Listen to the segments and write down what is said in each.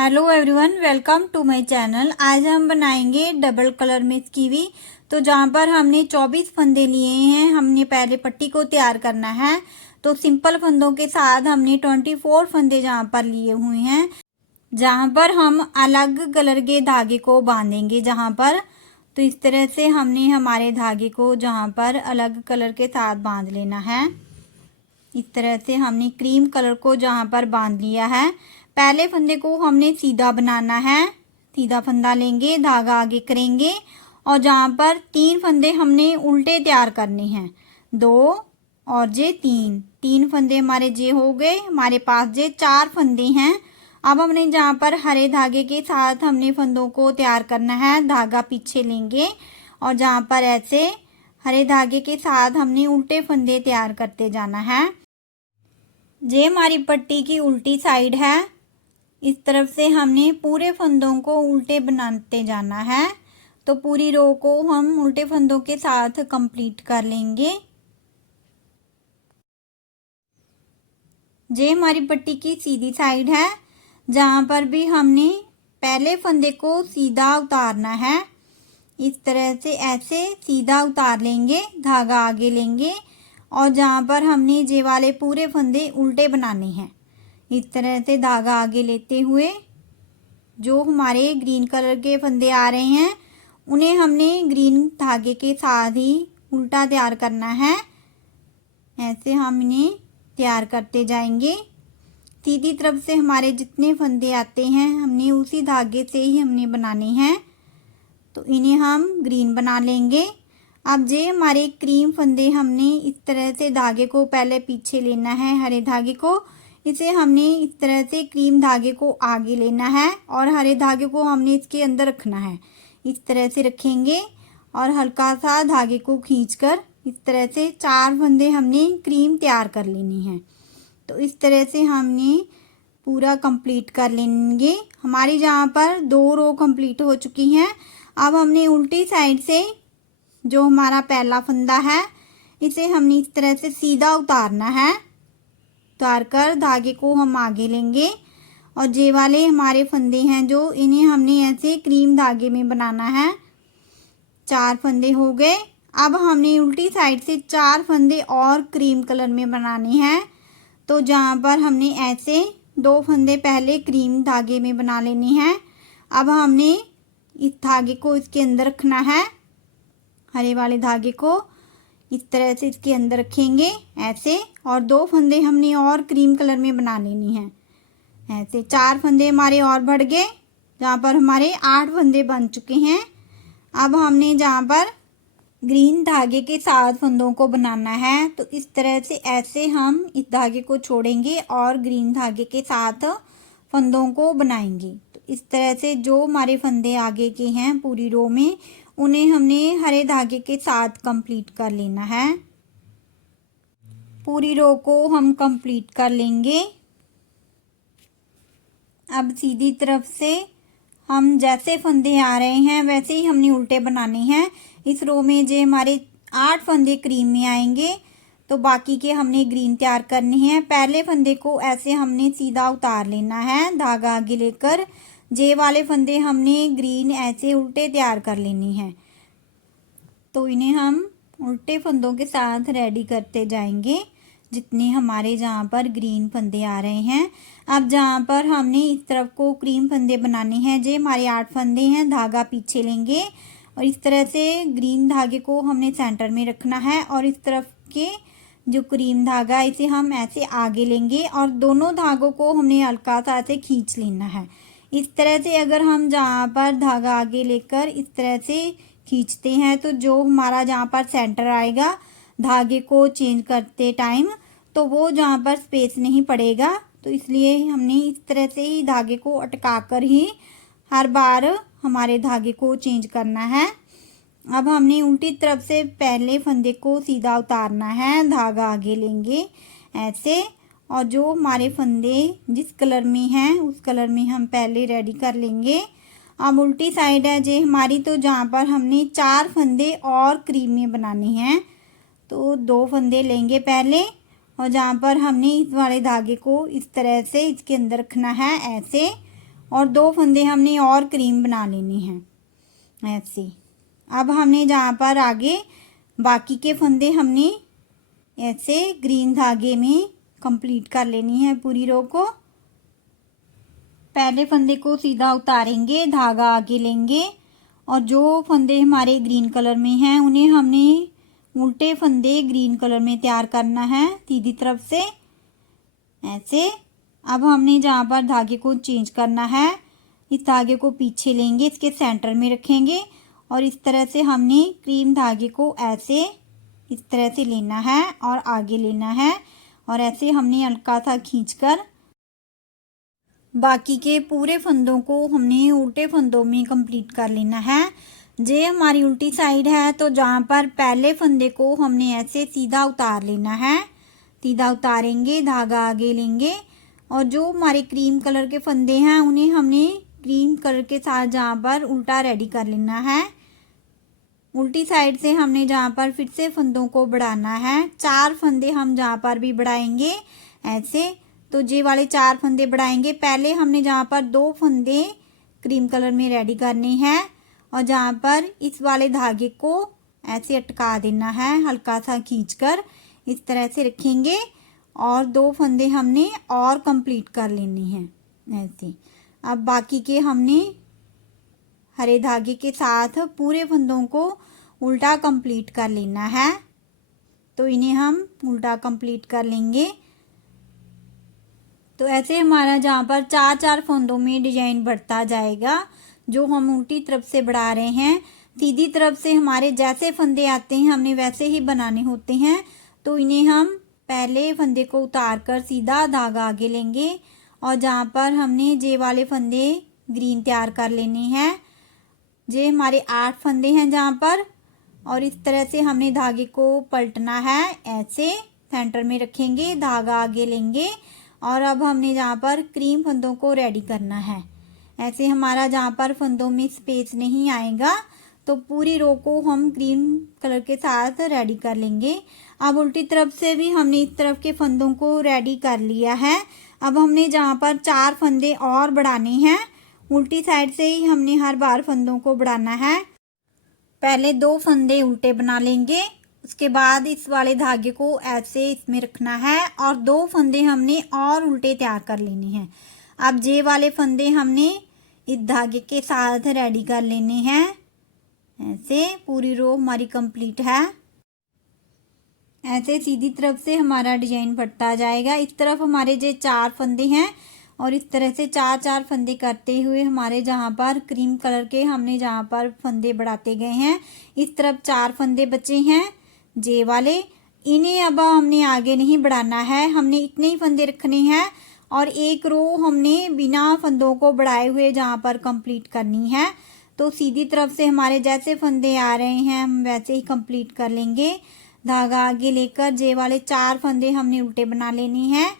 Hello everyone, welcome to my channel. आज हम बनाएंगे डबल कलर में स्कीवी। तो जहाँ पर हमने 24 फंदे लिए हैं, हमने पहले पट्टी को तैयार करना है। तो सिंपल फंदों के साथ हमने 24 फंदे जहाँ पर लिए हुए हैं, जहाँ पर हम अलग कलर के धागे को बांधेंगे। जहाँ पर तो इस तरह से हमने हमारे धागे को जहाँ पर अलग कलर के साथ बांध लेना है। इस तरह से हमने क्रीम कलर को जहाँ पर बांध लिया है। पहले फंदे को हमने सीधा बनाना है। सीधा फंदा लेंगे, धागा आगे करेंगे और जहाँ पर 3 फंदे हमने उल्टे तैयार करने हैं। 2 और जे 3 फंदे हमारे जे हो गए। हमारे पास जे 4 फंदे हैं। अब हमने जहाँ पर हरे धागे के साथ हमने फंदों को तैयार करना है। धागा पीछे लेंगे और जहाँ पर ऐसे हरे धागे के साथ हमने उल्टे फंदे तैयार करते जाना है। ये हमारी पट्टी की उल्टी साइड है। इस तरफ से हमने पूरे फंदों को उल्टे बनाते जाना है। तो पूरी रो को हम उल्टे फंदों के साथ कंप्लीट कर लेंगे। ये हमारी पट्टी की सीधी साइड है। जहाँ पर भी हमने पहले फंदे को सीधा उतारना है। इस तरह से ऐसे सीधा उतार लेंगे, धागा आगे लेंगे और जहाँ पर हमने ये वाले पूरे फंदे उल्टे बनाने हैं। इस तरह से धागा आगे लेते हुए जो हमारे ग्रीन कलर के फंदे आ रहे हैं, उन्हें हमने ग्रीन धागे के साथ ही उल्टा तैयार करना है। ऐसे हम इन्हें तैयार करते जाएंगे। सीधी तरफ से हमारे जितने फंदे आते हैं, हमने उसी धागे से ही हमने बनाने हैं। तो इन्हें हम ग्रीन बना लेंगे। अब जे हमारे क्रीम फंदे हमने इस तरह से धागे को पहले पीछे लेना है, हरे धागे को। इसे हमने इस तरह से क्रीम धागे को आगे लेना है और हरे धागे को हमने इसके अंदर रखना है। इस तरह से रखेंगे और हल्का सा धागे को खींचकर इस तरह से 4 फंदे हमने क्रीम तैयार कर लेनी है। तो इस तरह से हमने पूरा कंप्लीट कर लेंगे। हमारी जहाँ पर 2 रो कंप्लीट हो चुकी हैं। अब हमने उल्टी साइड से जो हमारा पहला फंदा है, इसे हमने इस तरह से सीधा उतारना है। उतार कर धागे को हम आगे लेंगे और ये वाले हमारे फंदे हैं जो इन्हें हमने ऐसे क्रीम धागे में बनाना है। 4 फंदे हो गए। अब हमने उल्टी साइड से 4 फंदे और क्रीम कलर में बनाने हैं। तो जहाँ पर हमने ऐसे 2 फंदे पहले क्रीम धागे में बना लेने हैं। अब हमने इस धागे को इसके अंदर रखना है। हरे वाले धागे को इस तरह से इसके अंदर रखेंगे ऐसे, और 2 फंदे हमने और क्रीम कलर में बना लेनी है। ऐसे 4 फंदे हमारे और बढ़ गए, जहाँ पर हमारे 8 फंदे बन चुके हैं। अब हमने जहाँ पर ग्रीन धागे के साथ फंदों को बनाना है, तो इस तरह से ऐसे हम इस धागे को छोड़ेंगे और ग्रीन धागे के साथ फंदों को बनाएंगे। तो इस तरह से जो हमारे फंदे आगे के हैं पूरी रो में, उन्हें हमने हरे धागे के साथ कंप्लीट कर लेना है। पूरी रो को हम कंप्लीट कर लेंगे। अब सीधी तरफ से हम जैसे फंदे आ रहे हैं वैसे ही हमने उल्टे बनाने हैं। इस रो में जो हमारे 8 फंदे क्रीम में आएंगे, तो बाकी के हमने ग्रीन तैयार करने हैं। पहले फंदे को ऐसे हमने सीधा उतार लेना है, धागा आगे लेकर। जे वाले फंदे हमने ग्रीन ऐसे उल्टे तैयार कर लेनी है। तो इन्हें हम उल्टे फंदों के साथ रेडी करते जाएंगे जितने हमारे जहाँ पर ग्रीन फंदे आ रहे हैं। अब जहाँ पर हमने इस तरफ को क्रीम फंदे बनाने हैं, जे हमारे 8 फंदे हैं, धागा पीछे लेंगे और इस तरह से ग्रीन धागे को हमने सेंटर में रखना है और इस तरफ के जो क्रीम धागा है इसे हम ऐसे आगे लेंगे और दोनों धागों को हमने हल्का सा ऐसे खींच लेना है। इस तरह से अगर हम जहाँ पर धागा आगे लेकर इस तरह से खींचते हैं, तो जो हमारा जहाँ पर सेंटर आएगा धागे को चेंज करते टाइम, तो वो जहाँ पर स्पेस नहीं पड़ेगा। तो इसलिए हमने इस तरह से ही धागे को अटका कर ही हर बार हमारे धागे को चेंज करना है। अब हमने उल्टी तरफ से पहले फंदे को सीधा उतारना है, धागा आगे लेंगे ऐसे, और जो हमारे फंदे जिस कलर में हैं उस कलर में हम पहले रेडी कर लेंगे। अब उल्टी साइड है जे हमारी, तो जहाँ पर हमने 4 फंदे और क्रीम में बनाने हैं, तो 2 फंदे लेंगे पहले और जहाँ पर हमने इस वाले धागे को इस तरह से इसके अंदर रखना है ऐसे, और 2 फंदे हमने और क्रीम बना लेनी है ऐसे। अब हमने जहाँ पर आगे बाकी के फंदे हमने ऐसे ग्रीन धागे में कंप्लीट कर लेनी है पूरी रो को। पहले फंदे को सीधा उतारेंगे, धागा आगे लेंगे और जो फंदे हमारे ग्रीन कलर में हैं उन्हें हमने उल्टे फंदे ग्रीन कलर में तैयार करना है सीधी तरफ से ऐसे। अब हमने जहाँ पर धागे को चेंज करना है, इस धागे को पीछे लेंगे, इसके सेंटर में रखेंगे और इस तरह से हमने क्रीम धागे को ऐसे इस तरह से लेना है और आगे लेना है और ऐसे हमने हल्का सा खींचकर बाकी के पूरे फंदों को हमने उल्टे फंदों में कंप्लीट कर लेना है। ये हमारी उल्टी साइड है, तो जहाँ पर पहले फंदे को हमने ऐसे सीधा उतार लेना है, सीधा उतारेंगे, धागा आगे लेंगे और जो हमारे क्रीम कलर के फंदे हैं उन्हें हमने क्रीम कलर के साथ जहाँ पर उल्टा रेडी कर लेना है। उल्टी साइड से हमने जहाँ पर फिर से फंदों को बढ़ाना है, 4 फंदे हम जहाँ पर भी बढ़ाएंगे ऐसे। तो ये वाले 4 फंदे बढ़ाएंगे। पहले हमने जहाँ पर 2 फंदे क्रीम कलर में रेडी करने हैं और जहाँ पर इस वाले धागे को ऐसे अटका देना है, हल्का सा खींचकर इस तरह से रखेंगे और 2 फंदे हमने और कंप्लीट कर लेने हैं ऐसे। अब बाकी के हमने हरे धागे के साथ पूरे फंदों को उल्टा कंप्लीट कर लेना है, तो इन्हें हम उल्टा कंप्लीट कर लेंगे। तो ऐसे हमारा जहाँ पर 4-4 फंदों में डिजाइन बढ़ता जाएगा जो हम उल्टी तरफ से बढ़ा रहे हैं। सीधी तरफ से हमारे जैसे फंदे आते हैं हमने वैसे ही बनाने होते हैं, तो इन्हें हम पहले फंदे को उतार कर सीधा धागा आगे लेंगे और जहाँ पर हमने जे वाले फंदे ग्रीन तैयार कर लेने हैं, जे हमारे 8 फंदे हैं जहाँ पर, और इस तरह से हमने धागे को पलटना है ऐसे, सेंटर में रखेंगे, धागा आगे लेंगे और अब हमने जहाँ पर क्रीम फंदों को रेडी करना है ऐसे। हमारा जहाँ पर फंदों में स्पेस नहीं आएगा तो पूरी रो को हम क्रीम कलर के साथ रेडी कर लेंगे। अब उल्टी तरफ से भी हमने इस तरफ के फंदों को रेडी कर लिया है। अब हमने जहाँ पर 4 फंदे और बढ़ाने हैं, उल्टी साइड से ही हमने हर बार फंदों को बढ़ाना है। पहले 2 फंदे उल्टे बना लेंगे, उसके बाद इस वाले धागे को ऐसे इसमें रखना है और 2 फंदे हमने और उल्टे तैयार कर लेने हैं। अब जे वाले फंदे हमने इस धागे के साथ रेडी कर लेने हैं ऐसे। पूरी रो हमारी कंप्लीट है ऐसे। सीधी तरफ से हमारा डिजाइन बढ़ता जाएगा। इस तरफ हमारे जो 4 फंदे हैं और इस तरह से 4-4 फंदे करते हुए हमारे जहाँ पर क्रीम कलर के हमने जहाँ पर फंदे बढ़ाते गए हैं, इस तरफ 4 फंदे बचे हैं जे वाले, इन्हें अब हमने आगे नहीं बढ़ाना है, हमने इतने ही फंदे रखने हैं और एक रो हमने बिना फंदों को बढ़ाए हुए जहाँ पर कंप्लीट करनी है। तो सीधी तरफ से हमारे जैसे फंदे आ रहे हैं हम वैसे ही कंप्लीट कर लेंगे। धागा आगे लेकर जे वाले 4 फंदे हमने उल्टे बना लेने हैं,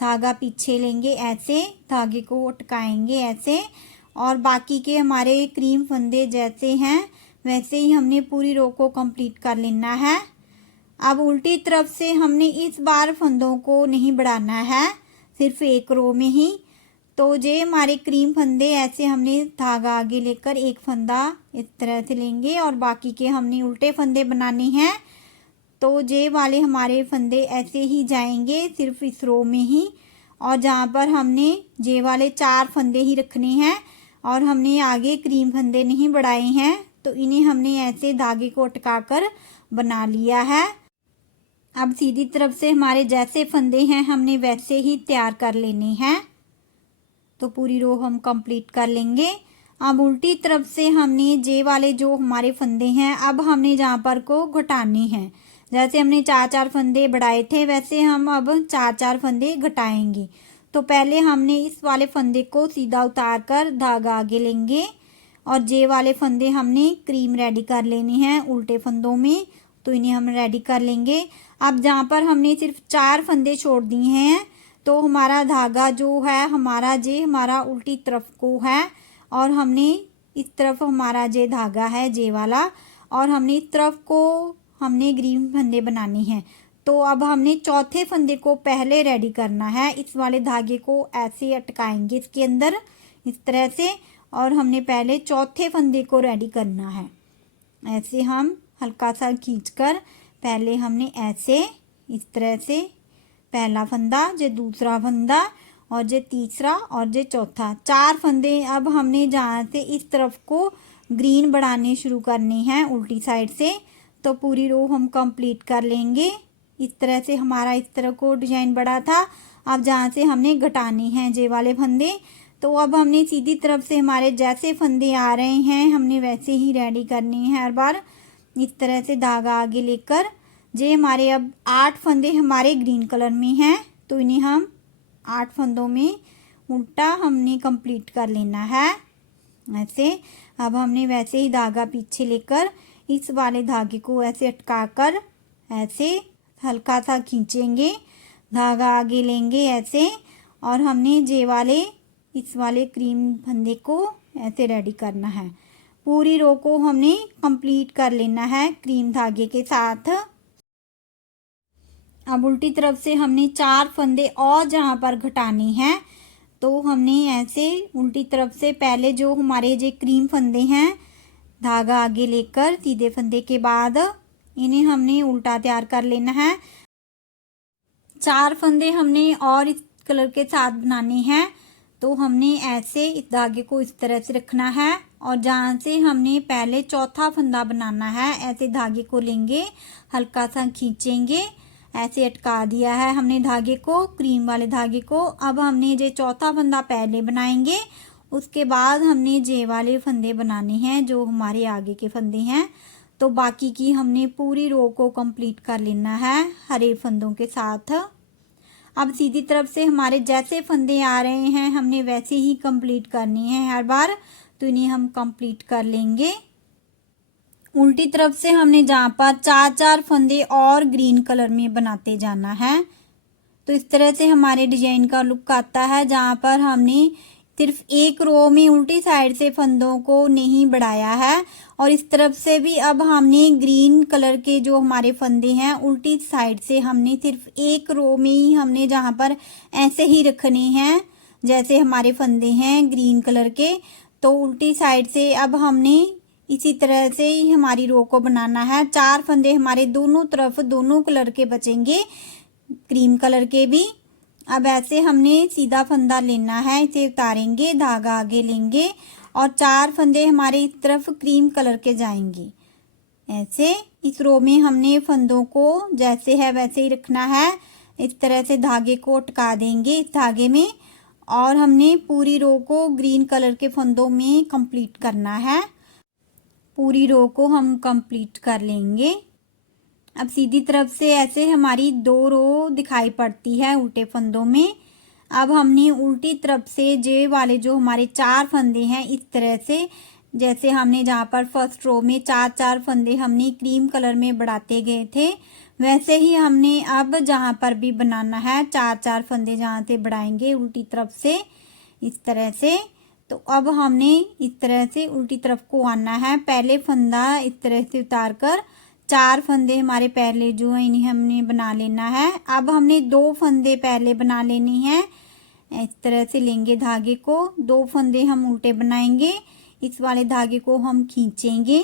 धागा पीछे लेंगे ऐसे, धागे को अटकाएंगे ऐसे और बाकी के हमारे क्रीम फंदे जैसे हैं वैसे ही हमने पूरी रो को कंप्लीट कर लेना है। अब उल्टी तरफ से हमने इस बार फंदों को नहीं बढ़ाना है, सिर्फ एक रो में ही। तो जे हमारे क्रीम फंदे ऐसे हमने धागा आगे लेकर एक फंदा इस तरह से लेंगे और बाकी के हमने उल्टे फंदे बनाने हैं। तो जे वाले हमारे फंदे ऐसे ही जाएंगे सिर्फ इस रो में ही, और जहाँ पर हमने जे वाले 4 फंदे ही रखने हैं और हमने आगे क्रीम फंदे नहीं बढ़ाए हैं, तो इन्हें हमने ऐसे धागे को अटकाकर बना लिया है। अब सीधी तरफ से हमारे जैसे फंदे हैं हमने वैसे ही तैयार कर लेने हैं, तो पूरी रो हम कंप्लीट कर लेंगे। अब उल्टी तरफ से हमने जे वाले जो हमारे फंदे हैं अब हमने जहाँ पर को घटाने हैं। जैसे हमने 4-4 फंदे बढ़ाए थे वैसे हम अब 4-4 फंदे घटाएंगे। तो पहले हमने इस वाले फंदे को सीधा उतार कर धागा आगे लेंगे और जे वाले फंदे हमने क्रीम रेडी कर लेने हैं उल्टे फंदों में, तो इन्हें हम रेडी कर लेंगे। अब जहाँ पर हमने सिर्फ 4 फंदे छोड़ दिए हैं तो हमारा धागा जो है हमारा जे हमारा उल्टी तरफ को है और हमने इस तरफ हमारा जे धागा है जे वाला और हमने इस तरफ को हमने ग्रीन फंदे बनाने हैं। तो अब हमने चौथे फंदे को पहले रेडी करना है। इस वाले धागे को ऐसे अटकाएंगे इसके अंदर इस तरह से। और हमने पहले चौथे फंदे को रेडी करना है। ऐसे हम हल्का सा खींचकर पहले हमने ऐसे इस तरह से पहला फंदा, जो दूसरा फंदा और जो तीसरा और जो चौथा, 4 फंदे अब हमने जहाँ से इस तरफ को ग्रीन बढ़ाने शुरू करनी है उल्टी साइड से। तो पूरी रो हम कंप्लीट कर लेंगे। इस तरह से हमारा इस तरह को डिजाइन बड़ा था। अब जहाँ से हमने घटाने हैं जे वाले फंदे, तो अब हमने सीधी तरफ से हमारे जैसे फंदे आ रहे हैं हमने वैसे ही रेडी करने हैं हर बार। इस तरह से धागा आगे लेकर जे हमारे अब 8 फंदे हमारे ग्रीन कलर में हैं, तो इन्हें हम 8 फंदों में उल्टा हमने कंप्लीट कर लेना है ऐसे। अब हमने वैसे ही धागा पीछे लेकर इस वाले धागे को ऐसे अटका कर ऐसे हल्का सा खींचेंगे, धागा आगे लेंगे ऐसे, और हमने जे वाले इस वाले क्रीम फंदे को ऐसे रेडी करना है। पूरी रो को हमने कंप्लीट कर लेना है क्रीम धागे के साथ। अब उल्टी तरफ से हमने 4 फंदे और जहाँ पर घटाने हैं, तो हमने ऐसे उल्टी तरफ से पहले जो हमारे जो क्रीम फंदे हैं धागा आगे लेकर सीधे फंदे के बाद इन्हें हमने उल्टा तैयार कर लेना है। 4 फंदे हमने और इस कलर के साथ बनाने हैं, तो हमने ऐसे इस धागे को इस तरह से रखना है और जहाँ से हमने पहले चौथा फंदा बनाना है ऐसे धागे को लेंगे, हल्का सा खींचेंगे, ऐसे अटका दिया है हमने धागे को, क्रीम वाले धागे को। अब हमने जो चौथा फंदा पहले बनाएंगे, उसके बाद हमने जे वाले फंदे बनाने हैं जो हमारे आगे के फंदे हैं। तो बाकी की हमने पूरी रो को कंप्लीट कर लेना है हरे फंदों के साथ। अब सीधी तरफ से हमारे जैसे फंदे आ रहे हैं हमने वैसे ही कंप्लीट करनी है हर बार, तो इन्हें हम कंप्लीट कर लेंगे। उल्टी तरफ से हमने जहाँ पर 4-4 फंदे और ग्रीन कलर में बनाते जाना है। तो इस तरह से हमारे डिजाइन का लुक आता है, जहाँ पर हमने सिर्फ एक रो में उल्टी साइड से फंदों को नहीं बढ़ाया है, और इस तरफ से भी अब हमने ग्रीन कलर के जो हमारे फंदे हैं उल्टी साइड से हमने सिर्फ एक रो में ही हमने जहाँ पर ऐसे ही रखने हैं जैसे हमारे फंदे हैं ग्रीन कलर के। तो उल्टी साइड से अब हमने इसी तरह से ही हमारी रो को बनाना है। 4 फंदे हमारे दोनों तरफ दोनों कलर के बचेंगे, क्रीम कलर के भी। अब ऐसे हमने सीधा फंदा लेना है, इसे उतारेंगे, धागा आगे लेंगे और 4 फंदे हमारे इस तरफ क्रीम कलर के जाएंगे। ऐसे इस रो में हमने फंदों को जैसे है वैसे ही रखना है। इस तरह से धागे को अटका देंगे इस धागे में, और हमने पूरी रो को ग्रीन कलर के फंदों में कंप्लीट करना है। पूरी रो को हम कंप्लीट कर लेंगे। अब सीधी तरफ से ऐसे हमारी 2 रो दिखाई पड़ती है उल्टे फंदों में। अब हमने उल्टी तरफ से जे वाले जो हमारे 4 फंदे हैं इस तरह से, जैसे हमने जहाँ पर फर्स्ट रो में 4-4 फंदे हमने क्रीम कलर में बढ़ाते गए थे, वैसे ही हमने अब जहाँ पर भी बनाना है 4-4 फंदे जहाँ से बढ़ाएंगे उल्टी तरफ से इस तरह से। तो अब हमने इस तरह से उल्टी तरफ को आना है। पहले फंदा इस तरह से उतार कर 4 फंदे हमारे पहले जो है इन्हें हमने बना लेना है। अब हमने 2 फंदे पहले बना लेनी है। इस तरह से लेंगे धागे को, 2 फंदे हम उल्टे बनाएंगे, इस वाले धागे को हम खींचेंगे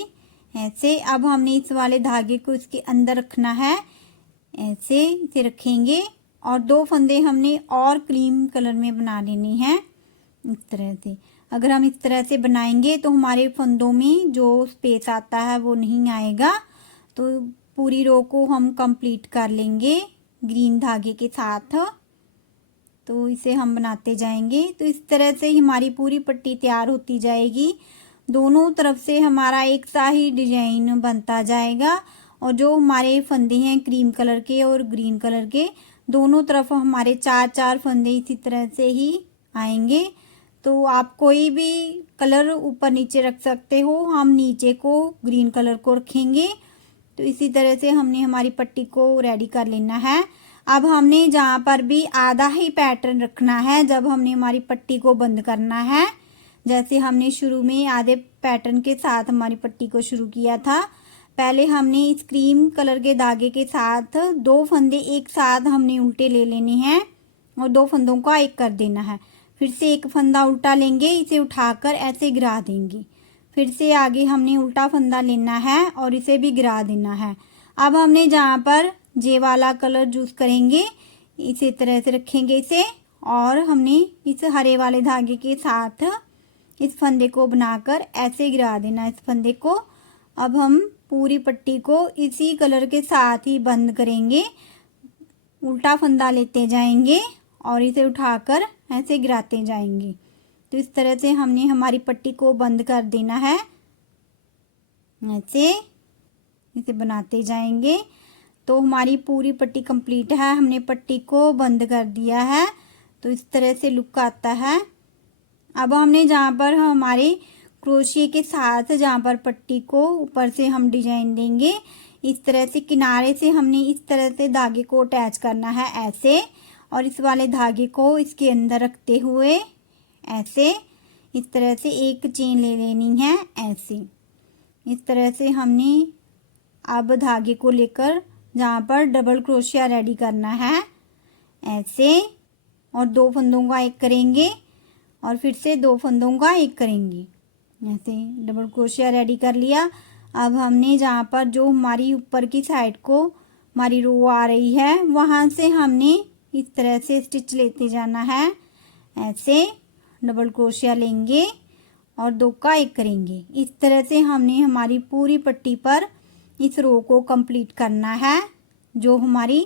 ऐसे। अब हमने इस वाले धागे को इसके अंदर रखना है, ऐसे इसे रखेंगे, और 2 फंदे हमने और क्रीम कलर में बना लेने हैं इस तरह से। अगर हम इस तरह से बनाएंगे तो हमारे फंदों में जो स्पेस आता है वो नहीं आएगा। तो पूरी रो को हम कंप्लीट कर लेंगे ग्रीन धागे के साथ। तो इसे हम बनाते जाएंगे। तो इस तरह से ही हमारी पूरी पट्टी तैयार होती जाएगी। दोनों तरफ से हमारा एक सा ही डिजाइन बनता जाएगा, और जो हमारे फंदे हैं क्रीम कलर के और ग्रीन कलर के, दोनों तरफ हमारे 4-4 फंदे इसी तरह से ही आएंगे। तो आप कोई भी कलर ऊपर नीचे रख सकते हो, हम नीचे को ग्रीन कलर को रखेंगे। तो इसी तरह से हमने हमारी पट्टी को रेडी कर लेना है। अब हमने जहाँ पर भी आधा ही पैटर्न रखना है जब हमने हमारी पट्टी को बंद करना है। जैसे हमने शुरू में आधे पैटर्न के साथ हमारी पट्टी को शुरू किया था। पहले हमने इस क्रीम कलर के धागे के साथ 2 फंदे एक साथ हमने उल्टे ले लेने हैं और 2 फंदों का एक कर देना है। फिर से एक फंदा उल्टा लेंगे, इसे उठाकर ऐसे गिरा देंगे। फिर से आगे हमने उल्टा फंदा लेना है और इसे भी गिरा देना है। अब हमने जहाँ पर जे वाला कलर यूज करेंगे इसी तरह से रखेंगे इसे, और हमने इस हरे वाले धागे के साथ इस फंदे को बनाकर ऐसे गिरा देना इस फंदे को। अब हम पूरी पट्टी को इसी कलर के साथ ही बंद करेंगे, उल्टा फंदा लेते जाएंगे और इसे उठाकर ऐसे गिराते जाएंगे। तो इस तरह से हमने हमारी पट्टी को बंद कर देना है, ऐसे इसे बनाते जाएंगे। तो हमारी पूरी पट्टी कंप्लीट है, हमने पट्टी को बंद कर दिया है। तो इस तरह से लुक आता है। अब हमने जहाँ पर हमारे क्रोशिया के साथ जहाँ पर पट्टी को ऊपर से हम डिजाइन देंगे, इस तरह से किनारे से हमने इस तरह से धागे को अटैच करना है ऐसे, और इस वाले धागे को इसके अंदर रखते हुए ऐसे इस तरह से एक चेन ले लेनी है ऐसे। इस तरह से हमने अब धागे को लेकर जहाँ पर डबल क्रोशिया रेडी करना है ऐसे, और 2 फंदों का एक करेंगे और फिर से 2 फंदों का एक करेंगे ऐसे। डबल क्रोशिया रेडी कर लिया। अब हमने जहाँ पर जो हमारी ऊपर की साइड को हमारी रो आ रही है वहाँ से हमने इस तरह से स्टिच लेते जाना है ऐसे। डबल क्रोशिया लेंगे और 2 का एक करेंगे। इस तरह से हमने हमारी पूरी पट्टी पर इस रो को कंप्लीट करना है। जो हमारी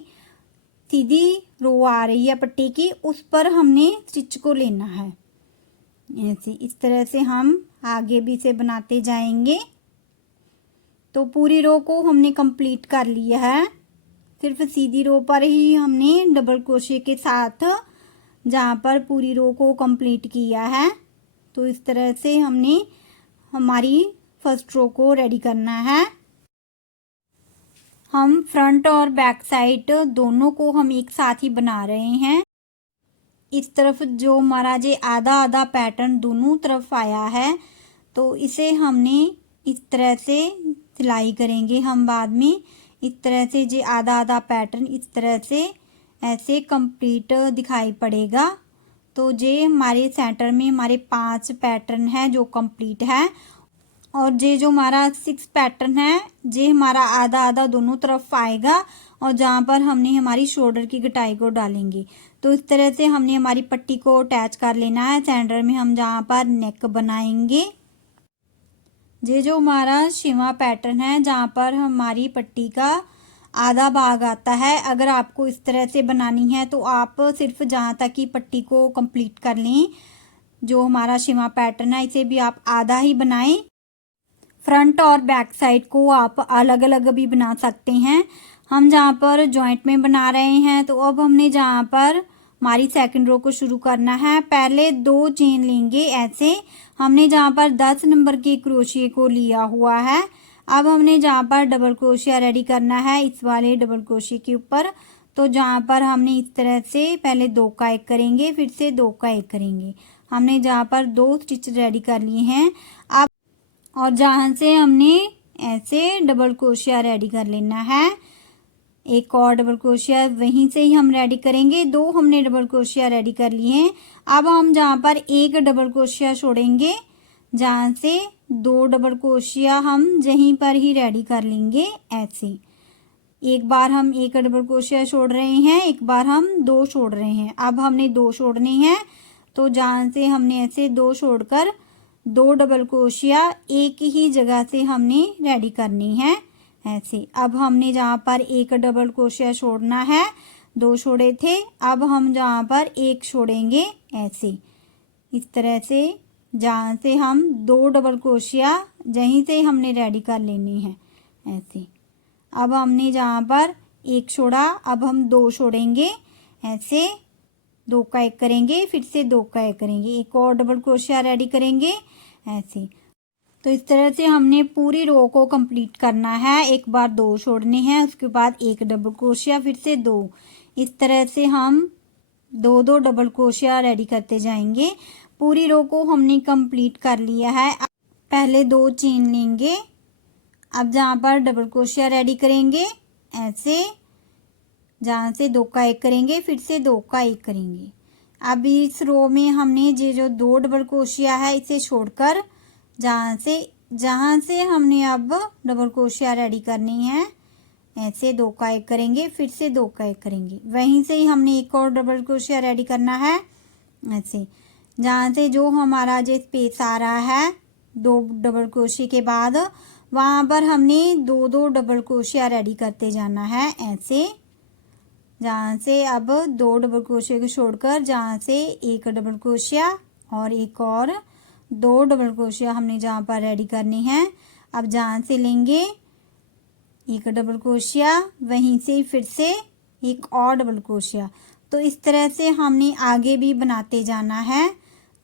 सीधी रो आ रही है पट्टी की, उस पर हमने स्टिच को लेना है ऐसे। इस तरह से हम आगे भी इसे बनाते जाएंगे। तो पूरी रो को हमने कंप्लीट कर लिया है। सिर्फ सीधी रो पर ही हमने डबल क्रोशिया के साथ जहाँ पर पूरी रो को कंप्लीट किया है। तो इस तरह से हमने हमारी फर्स्ट रो को रेडी करना है। हम फ्रंट और बैक साइड दोनों को हम एक साथ ही बना रहे हैं। इस तरफ जो हमारा जे आधा आधा पैटर्न दोनों तरफ आया है, तो इसे हमने इस तरह से सिलाई करेंगे हम बाद में। इस तरह से जे आधा आधा पैटर्न इस तरह से ऐसे कंप्लीट दिखाई पड़ेगा। तो जे हमारे सेंटर में हमारे 5 पैटर्न है जो कंप्लीट है, और जे जो हमारा 6 पैटर्न है जे हमारा आधा आधा दोनों तरफ आएगा, और जहाँ पर हमने हमारी शोल्डर की कटाई को डालेंगे। तो इस तरह से हमने हमारी पट्टी को अटैच कर लेना है। सेंटर में हम जहाँ पर नेक बनाएंगे, ये जो हमारा शिमा पैटर्न है जहाँ पर हमारी पट्टी का आधा भाग आता है, अगर आपको इस तरह से बनानी है तो आप सिर्फ जहाँ तक की पट्टी को कंप्लीट कर लें। जो हमारा शिमा पैटर्न है इसे भी आप आधा ही बनाएं। फ्रंट और बैक साइड को आप अलग अलग भी बना सकते हैं। हम जहाँ पर जॉइंट में बना रहे हैं, तो अब हमने जहाँ पर हमारी सेकंड रो को शुरू करना है, पहले 2 चेन लेंगे ऐसे। हमने जहाँ पर 10 नंबर के क्रोशिया को लिया हुआ है। अब हमने जहाँ पर डबल क्रोशिया रेडी करना है इस वाले डबल क्रोशिया के ऊपर, तो जहाँ पर हमने इस तरह से पहले 2 का एक करेंगे, फिर से 2 का एक करेंगे। हमने जहाँ पर 2 स्टिच रेडी कर लिए हैं। अब और जहाँ से हमने ऐसे डबल क्रोशिया रेडी कर लेना है, एक और डबल क्रोशिया वहीं से ही हम रेडी करेंगे। 2 हमने डबल क्रोशिया रेडी कर लिए हैं। अब हम जहाँ पर एक डबल क्रोशिया छोड़ेंगे, जहाँ से 2 डबल क्रोशिया हम यहीं पर ही रेडी कर लेंगे ऐसे। एक बार हम एक डबल क्रोशिया छोड़ रहे हैं, एक बार हम 2 छोड़ रहे हैं। अब हमने 2 छोड़ने हैं, तो जहाँ से हमने ऐसे 2 छोड़कर 2 डबल क्रोशिया एक ही जगह से हमने रेडी करनी है ऐसे। अब हमने जहाँ पर एक डबल क्रोशिया छोड़ना है, 2 छोड़े थे, अब हम जहाँ पर एक छोड़ेंगे ऐसे। इस तरह से जहाँ से हम 2 डबल क्रोशिया यहीं से हमने रेडी कर लेनी है ऐसे। अब हमने जहाँ पर एक छोड़ा, अब हम 2 छोड़ेंगे ऐसे, 2 का एक करेंगे, फिर से 2 का एक करेंगे, एक और डबल क्रोशिया रेडी करेंगे ऐसे। तो इस तरह से हमने पूरी रो को कंप्लीट करना है। एक बार 2 छोड़ने हैं, उसके बाद एक डबल क्रोशिया, फिर से 2। इस तरह से हम 2-2 डबल क्रोशिया रेडी करते जाएंगे। पूरी रो को हमने कंप्लीट कर लिया है। पहले 2 चेन लेंगे, अब जहाँ पर डबल क्रोशिया रेडी करेंगे ऐसे, जहाँ से 2 का एक करेंगे, फिर से 2 का एक करेंगे। अब इस रो में हमने ये जो 2 डबल क्रोशिया है इसे छोड़कर जहाँ से हमने अब डबल क्रोशिया रेडी करनी है, ऐसे 2 का 1 करेंगे, फिर से 2 का 1 करेंगे, वहीं से ही हमने एक और डबल क्रोशिया रेडी करना है। ऐसे जहाँ से जो हमारा जो स्पेस आ रहा है 2 डबल क्रोशिया के बाद, वहाँ पर हमने 2 डबल क्रोशिया रेडी करते जाना है। ऐसे जहाँ से अब 2 डबल क्रोशिया को छोड़कर जहाँ से एक डबल क्रोशिया और एक और 2 डबल क्रोशिया हमने जहाँ पर रेडी करनी है। अब जहाँ से लेंगे एक डबल क्रोशिया, वहीं से फिर से एक और डबल क्रोशिया। तो इस तरह से हमने आगे भी बनाते जाना है।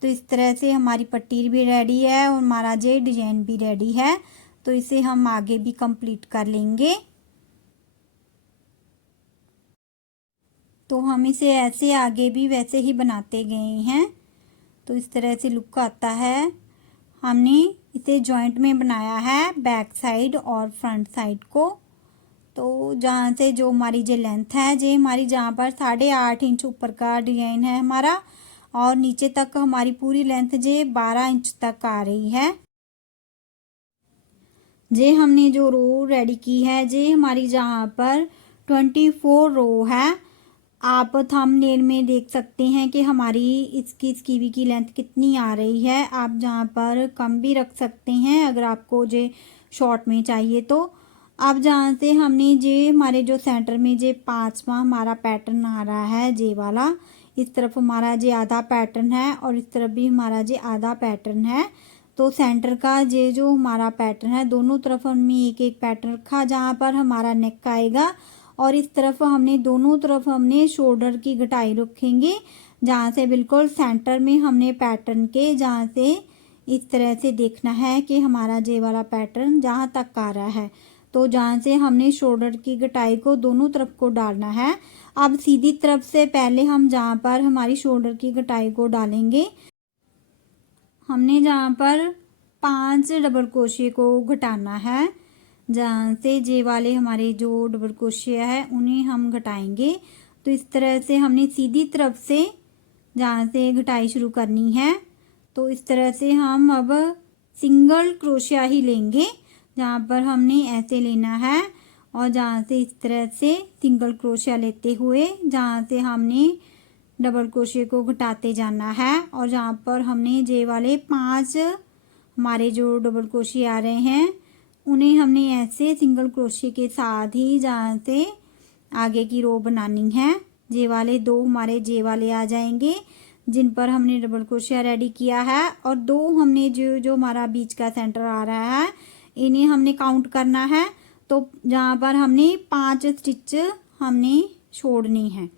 तो इस तरह से हमारी पट्टी भी रेडी है और हमारा ये डिजाइन भी रेडी है। तो इसे हम आगे भी कंप्लीट कर लेंगे। तो हम इसे ऐसे आगे भी वैसे ही बनाते गए हैं। तो इस तरह से लुक आता है। हमने इसे जॉइंट में बनाया है बैक साइड और फ्रंट साइड को। तो जहाँ से जो हमारी जो लेंथ है, ये हमारी जहाँ पर 8.5 इंच ऊपर का डिजाइन है हमारा, और नीचे तक हमारी पूरी लेंथ ये 12 इंच तक आ रही है। ये हमने जो रो रेडी की है, ये हमारी जहाँ पर 24 रो है। आप थंबनेल में देख सकते हैं कि हमारी इसकी स्कीवी की लेंथ कितनी आ रही है। आप जहाँ पर कम भी रख सकते हैं अगर आपको जे शॉर्ट में चाहिए तो। अब जहाँ से हमने जे हमारे जो सेंटर में जे 5वां हमारा पैटर्न आ रहा है, जे वाला, इस तरफ हमारा जे आधा पैटर्न है और इस तरफ भी हमारा जे आधा पैटर्न है। तो सेंटर का जे जो हमारा पैटर्न है, दोनों तरफ हमने एक एक पैटर्न रखा जहाँ पर हमारा नेक आएगा, और इस तरफ हमने दोनों तरफ हमने शोल्डर की घटाई रखेंगे, जहाँ से बिल्कुल सेंटर में हमने पैटर्न के जहाँ से इस तरह से देखना है कि हमारा जे वाला पैटर्न जहाँ तक आ रहा है। तो जहाँ से हमने शोल्डर की घटाई को दोनों तरफ को डालना है। अब सीधी तरफ से पहले हम जहाँ पर हमारी शोल्डर की घटाई को डालेंगे, हमने जहाँ पर 5 डबल क्रोशिया को घटाना है। जहाँ से जे वाले हमारे जो डबल क्रोशिया है उन्हें हम घटाएंगे। तो इस तरह से हमने सीधी तरफ से जहाँ से घटाई शुरू करनी है। तो इस तरह से हम अब सिंगल क्रोशिया ही लेंगे, जहाँ पर हमने ऐसे लेना है, और जहाँ से इस तरह से सिंगल क्रोशिया लेते हुए जहाँ से हमने डबल क्रोशिया को घटाते जाना है। और जहाँ पर हमने जे वाले 5 हमारे जो डबल क्रोशिया आ रहे हैं, उन्हें हमने ऐसे सिंगल क्रोशिया के साथ ही जहाँ से आगे की रो बनानी है। जे वाले 2 हमारे जे वाले आ जाएंगे जिन पर हमने डबल क्रोशिया रेडी किया है, और 2 हमने जो हमारा बीच का सेंटर आ रहा है, इन्हें हमने काउंट करना है। तो जहाँ पर हमने 5 स्टिच हमने छोड़नी है।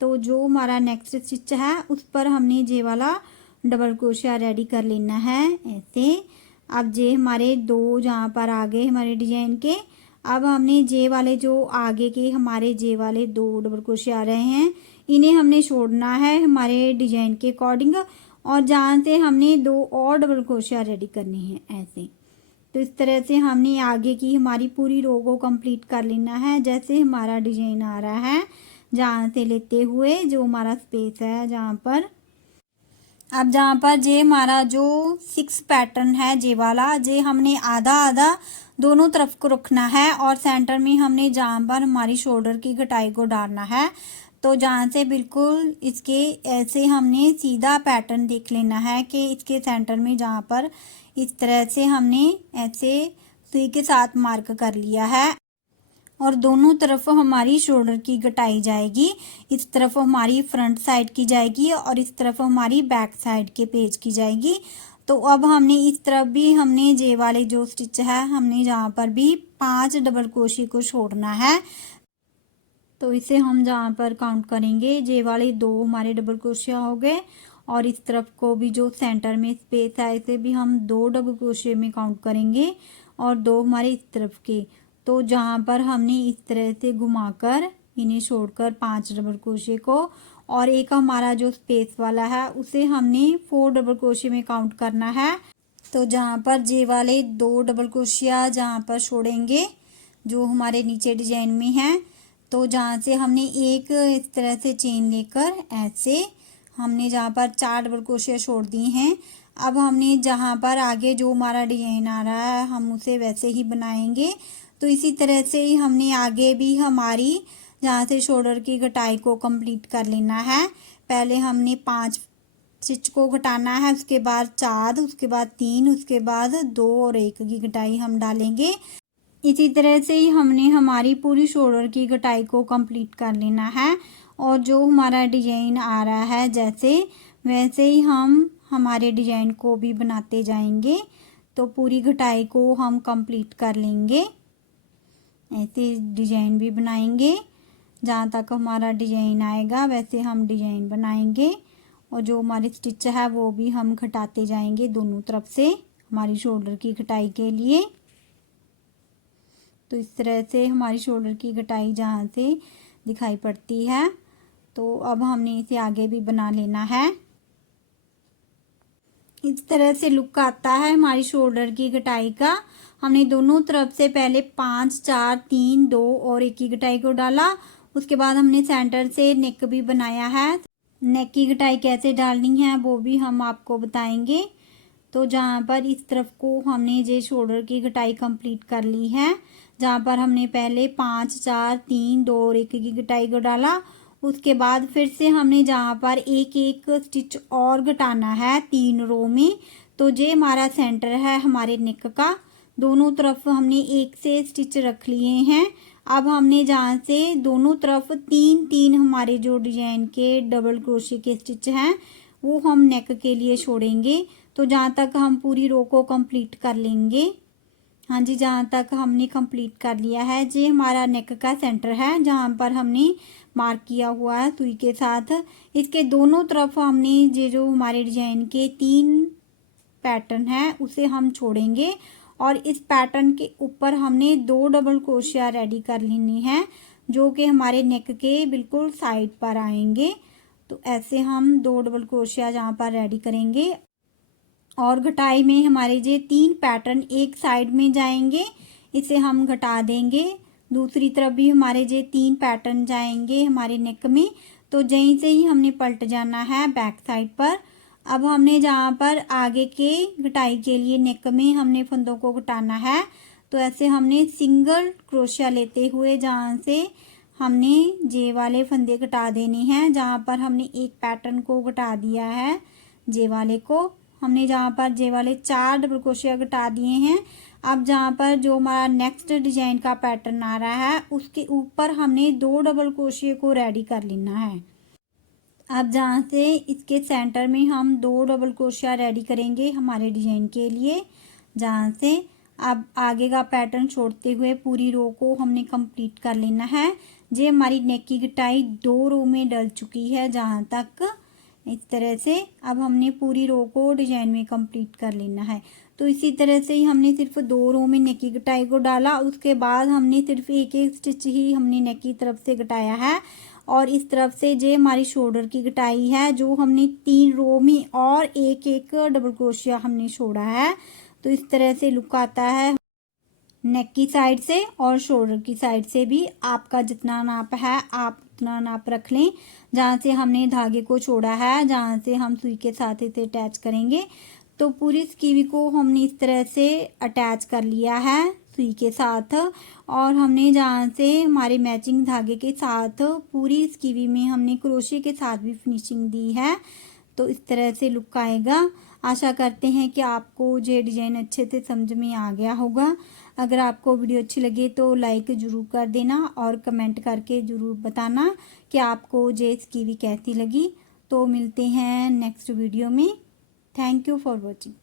तो जो हमारा नेक्स्ट स्टिच है उस पर हमने जे वाला डबल क्रोशिया रेडी कर लेना है ऐसे। अब जे हमारे 2 जहाँ पर आगे हमारे डिजाइन के, अब हमने जे वाले जो आगे के हमारे जे वाले 2 डबल क्रोशिया आ रहे हैं, इन्हें हमने छोड़ना है हमारे डिजाइन के अकॉर्डिंग, और जहाँ से हमने 2 और डबल क्रोशिया रेडी करनी है ऐसे। तो इस तरह से हमने आगे की हमारी पूरी रो को कंप्लीट कर लेना है जैसे हमारा डिजाइन आ रहा है, जहाँ से लेते हुए जो हमारा स्पेस है जहाँ पर। अब जहाँ पर जे हमारा जो 6 पैटर्न है जे वाला, जे हमने आधा आधा दोनों तरफ को रखना है, और सेंटर में हमने जहाँ पर हमारी शोल्डर की घटाई को डालना है। तो जहाँ से बिल्कुल इसके ऐसे हमने सीधा पैटर्न देख लेना है कि इसके सेंटर में जहाँ पर इस तरह से हमने ऐसे सुई के साथ मार्क कर लिया है, और दोनों तरफ हमारी शोल्डर की घटाई जाएगी। इस तरफ हमारी फ्रंट साइड की जाएगी और इस तरफ हमारी बैक साइड के पेज की जाएगी। तो अब हमने इस तरफ भी हमने जे वाले जो स्टिच है हमने जहाँ पर भी 5 डबल क्रोशिया को छोड़ना है। तो इसे हम जहाँ पर काउंट करेंगे, जे वाले 2 हमारे डबल क्रोशिया हो गए, और इस तरफ को भी जो सेंटर में स्पेस है इसे भी हम 2 डबल क्रोशिया में काउंट करेंगे, और 2 हमारे इस तरफ के। तो जहाँ पर हमने इस तरह से घुमाकर इन्हें छोड़कर 5 डबल क्रोशिया को, और एक हमारा जो स्पेस वाला है उसे हमने 4 डबल क्रोशिया में काउंट करना है। तो जहाँ पर जे वाले 2 डबल क्रोशिया जहाँ पर छोड़ेंगे जो हमारे नीचे डिजाइन में है, तो जहाँ से हमने एक इस तरह से चेन लेकर ऐसे हमने जहाँ पर 4 डबल क्रोशिया छोड़ दिए हैं। अब हमने जहाँ पर आगे जो हमारा डिजाइन आ रहा है हम उसे वैसे ही बनाएंगे। तो इसी तरह से ही हमने आगे भी हमारी जहाँ से शोल्डर की कटाई को कंप्लीट कर लेना है। पहले हमने 5 स्टिच को घटाना है, उसके बाद 4, उसके बाद 3, उसके बाद 2 और 1 की कटाई हम डालेंगे। इसी तरह से ही हमने हमारी पूरी शोल्डर की कटाई को कंप्लीट कर लेना है। और जो हमारा डिजाइन आ रहा है जैसे वैसे ही हम हमारे डिजाइन को भी बनाते जाएंगे। तो पूरी कटाई को हम कंप्लीट कर लेंगे। ऐसे डिजाइन भी बनाएंगे, जहाँ तक हमारा डिजाइन आएगा वैसे हम डिजाइन बनाएंगे। और जो हमारी स्टिच है वो भी हम घटाते जाएंगे दोनों तरफ से हमारी शोल्डर की कटाई के लिए। तो इस तरह से हमारी शोल्डर की कटाई जहाँ से दिखाई पड़ती है। तो अब हमने इसे आगे भी बना लेना है। इस तरह से लुक आता है हमारी शोल्डर की कटाई का। हमने दोनों तरफ से पहले 5, 4, 3, 2 और 1 की कटाई को डाला। उसके बाद हमने सेंटर से नेक भी बनाया है। नेक की कटाई कैसे डालनी है वो भी हम आपको बताएंगे। तो जहाँ पर इस तरफ को हमने ये शोल्डर की कटाई कंप्लीट कर ली है, जहाँ पर हमने पहले 5, 4, 3, 2 और 1 की कटाई को डाला। उसके बाद फिर से हमने जहाँ पर एक एक स्टिच और घटाना है 3 रो में। तो ये हमारा सेंटर है हमारे नेक का। दोनों तरफ हमने एक से स्टिच रख लिए हैं। अब हमने जहाँ से दोनों तरफ 3-3 हमारे जो डिजाइन के डबल क्रोशे के स्टिच हैं वो हम नेक के लिए छोड़ेंगे। तो जहाँ तक हम पूरी रो को कंप्लीट कर लेंगे। हाँ जी, जहाँ तक हमने कंप्लीट कर लिया है ये हमारा नेक का सेंटर है, जहाँ पर हमने मार्क किया हुआ है सुई के साथ। इसके दोनों तरफ हमने ये जो हमारे डिजाइन के 3 पैटर्न है उसे हम छोड़ेंगे। और इस पैटर्न के ऊपर हमने 2 डबल क्रोशिया रेडी कर लेनी है, जो कि हमारे नेक के बिल्कुल साइड पर आएंगे। तो ऐसे हम 2 डबल क्रोशिया जहाँ पर रेडी करेंगे। और घटाई में हमारे ये 3 पैटर्न एक साइड में जाएंगे, इसे हम घटा देंगे। दूसरी तरफ भी हमारे ये 3 पैटर्न जाएंगे हमारे नेक में। तो यहीं से ही हमने पलट जाना है बैक साइड पर। अब हमने जहाँ पर आगे के घटाई के लिए नेक में हमने फंदों को घटाना है। तो ऐसे हमने सिंगल क्रोशिया लेते हुए जहाँ से हमने जे वाले फंदे घटा देने हैं, जहाँ पर हमने एक पैटर्न को घटा दिया है जे वाले को। हमने जहाँ पर जे वाले 4 डबल क्रोशिया घटा दिए हैं। अब जहाँ पर जो हमारा नेक्स्ट डिजाइन का पैटर्न आ रहा है उसके ऊपर हमने 2 डबल क्रोशिया को रेडी कर लेना है। अब जहाँ से इसके सेंटर में हम 2 डबल क्रोशिया रेडी करेंगे हमारे डिजाइन के लिए, जहाँ से अब आगे का पैटर्न छोड़ते हुए पूरी रो को हमने कंप्लीट कर लेना है। ये हमारी नेक की कटाई 2 रो में डल चुकी है जहाँ तक, इस तरह से अब हमने पूरी रो को डिजाइन में कंप्लीट कर लेना है। तो इसी तरह से ही हमने सिर्फ 2 रो में नेक की कटाई को डाला। उसके बाद हमने सिर्फ एक एक स्टिच ही हमने नेक की तरफ से घटाया है। और इस तरफ से ये हमारी शोल्डर की कटाई है, जो हमने 3 रो में और एक एक डबल क्रोशिया हमने छोड़ा है। तो इस तरह से लुक आता है नेक की साइड से और शोल्डर की साइड से भी। आपका जितना नाप है आप उतना नाप रख लें। जहाँ से हमने धागे को छोड़ा है, जहाँ से हम सुई के साथ इसे अटैच करेंगे। तो पूरी स्कीवी को हमने इस तरह से अटैच कर लिया है सुई के साथ। और हमने जहाँ से हमारे मैचिंग धागे के साथ पूरी स्कीवी में हमने क्रोशे के साथ भी फिनिशिंग दी है। तो इस तरह से लुक आएगा। आशा करते हैं कि आपको ये डिजाइन अच्छे से समझ में आ गया होगा। अगर आपको वीडियो अच्छी लगे तो लाइक ज़रूर कर देना और कमेंट करके ज़रूर बताना कि आपको ये स्कीवी कैसी लगी। तो मिलते हैं नेक्स्ट वीडियो में। Thank you for watching.